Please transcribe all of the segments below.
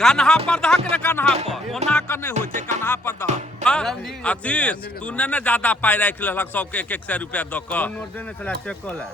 कान्हा पर दहक रे कान्हा पर ओना के नहीं होय छै कान्हा पर दहक अतीश तू ने ज्यादा पाई राख लेलक सबके 100 रुपया द क नोट देने चला चेक कर ले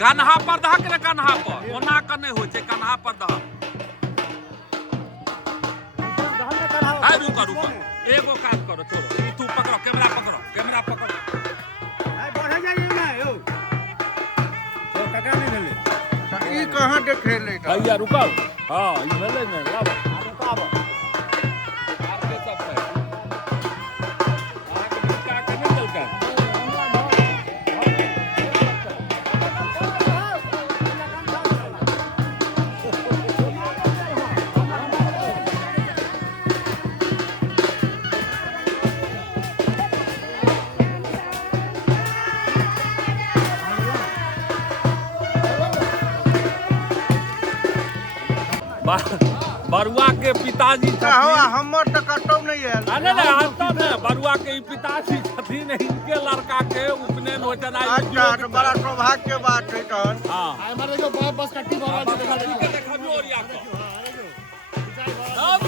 कान्हा पर दहक रे कान्हा पर ओना के नहीं होय छै कान्हा पर दहक हाय रुक एगो काज करो छोड़ो तू पकड़ो कैमरा पकड़ो हाय बढ़े जाइए ना यो तो काका नहीं भेले ई कहां देखे ले भैया रुको हां ई भेले ने लाव आब आके सब है आके का के नहीं चलका बरुआ के पिताजी हमर त कटौ नहीं है नहीं आता ने बरुआ के पिताजी छथिन इनके लड़का के उपनयन हो जना अच्छा तो बड़ा सौभाग्य के बात है तहन हां हमारे जो बस कट्टी भरल के देखबियो ओरिया को सब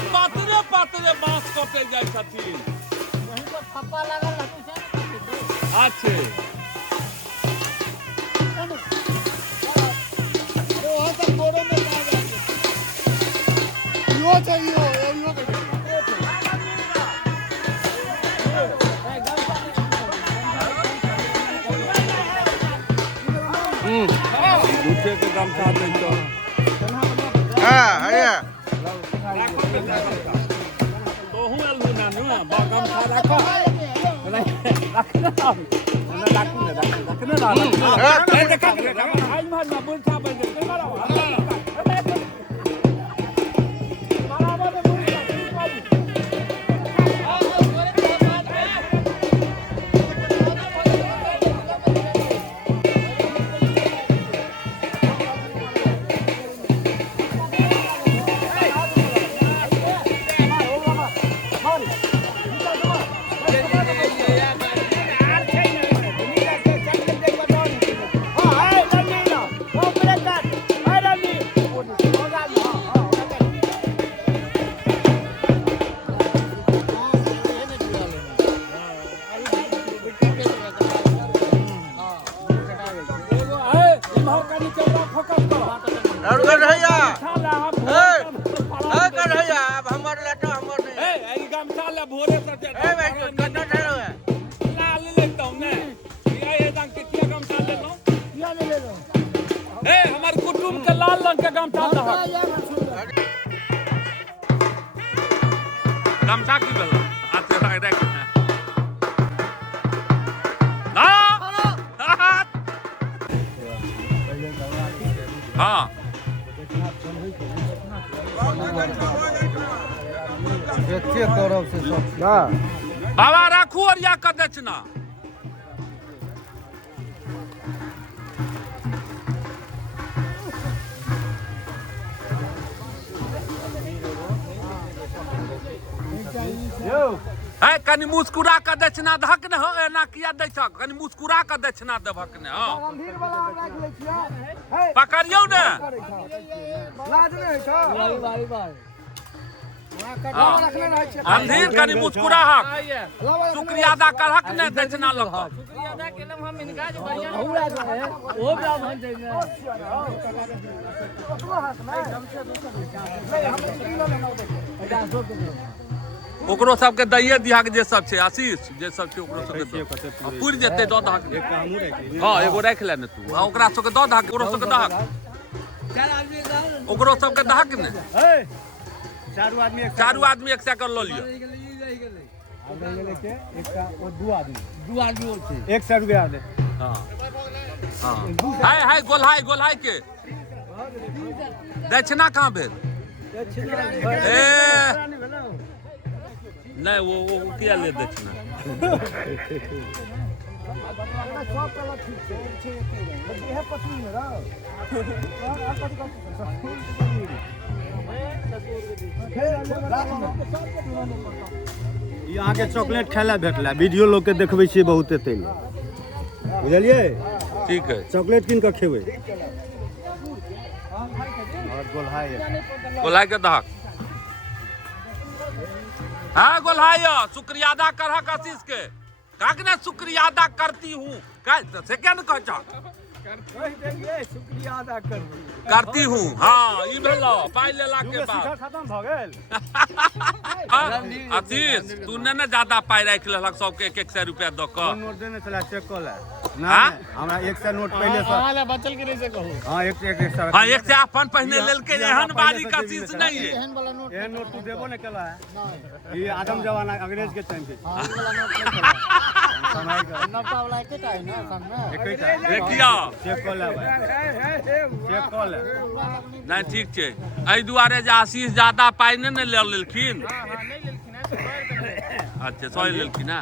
पातरे बांस कटे जाय छथिन वहीं पर थप्पा लागल रहतै से अच्छे ओ त कोड़े में आ जाए यो चाहिए यो दूसरे के गमछा दे तो हां अरे तो हूं अलू ना नु बा गमछा रखो रखना ए देखा आज मार ना बोल था बजे भोरे से ए भाई कन्ना ठहरो है ला ले लेता हूं ने ये रंग के क्या गमछा ले लो या ले लो ए हमार कुटुंब के लाल रंग के गमछा दह गमछा की बोल आते लग रहा है ना हां देखिए करब से सब ना बाबा राखू और या कर दक्षिणा है कनी मुस्कुरा के दक्षिणा धक ने हो एना किया दै छ कनी मुस्कुरा के दक्षिणा देभक ने हां गंभीर वाला राख लै छियै पकड़ियौ ने लाज नै है छ भाई भाई भाई अंधीर कनी मुस्कुराहक शुक्रिया अदा करहक ने दक्षिणा लग शुक्रिया केलम हम इनका जो बढ़िया ओ ब्राह्मण देंगे ओकरो सबके दैये दिहा के जे सब छै आशीष जे सब छै ओकरो सबके पूरि जेतै दऽ दहक हां एगो राखि ले ने तू आ ओकरा सबके दऽ दहक ओकरो सबके दहक ओकरो सबके दहक ने चारू आदमी एक साइकिल लऽ लियो दू आदमी छै 100 रुपया दे हां हाय हाय गोलहाय के दक्षिणा कहाँ भेल ए नहीं वो क्या ले दक्षिणा यहाँ के चॉकलेट खाय ला भेटला वीडियो लोग के देखबै छियै बहुत एते बुझलिए ठीक है चॉकलेट किन के खेबै और गोलहाय के दहक हाँ गोलहाय शुक्रिया अदा करहक आशीष के काक ने शुक्रिया अदा करती हूँ से क्या न कह शुक्रिया अदा करती हूँ हाँ ई भेलो पाई लेला के बाद खत्म भ गेल आशीष तू ने ज्यादा पाई राख लेलक सबके 100 रुपया दऽ कऽ नोट देने चला चेक कर ले हां हमरा 100 नोट पहले से हां बचल के नहीं से कहू हां 100 हां 100 अपन पहिने लेलकै एहन बारी का चीज नहीं है एहन वाला नोट एहन नोट तू देबो ने केला है ई आदम जमाना अंग्रेज के टाइम पे हां ई वाला नोट नहीं समय का नवका वाला के टाइम ना सामने देखिया चेक कर ले भाई चेक कर ले नहीं ठीक छै एहि दुआरे जे आशीष ज्यादा पाई ने ले लेलखिन हां नहीं लेलखिन है अच्छा 100 लेलखिन है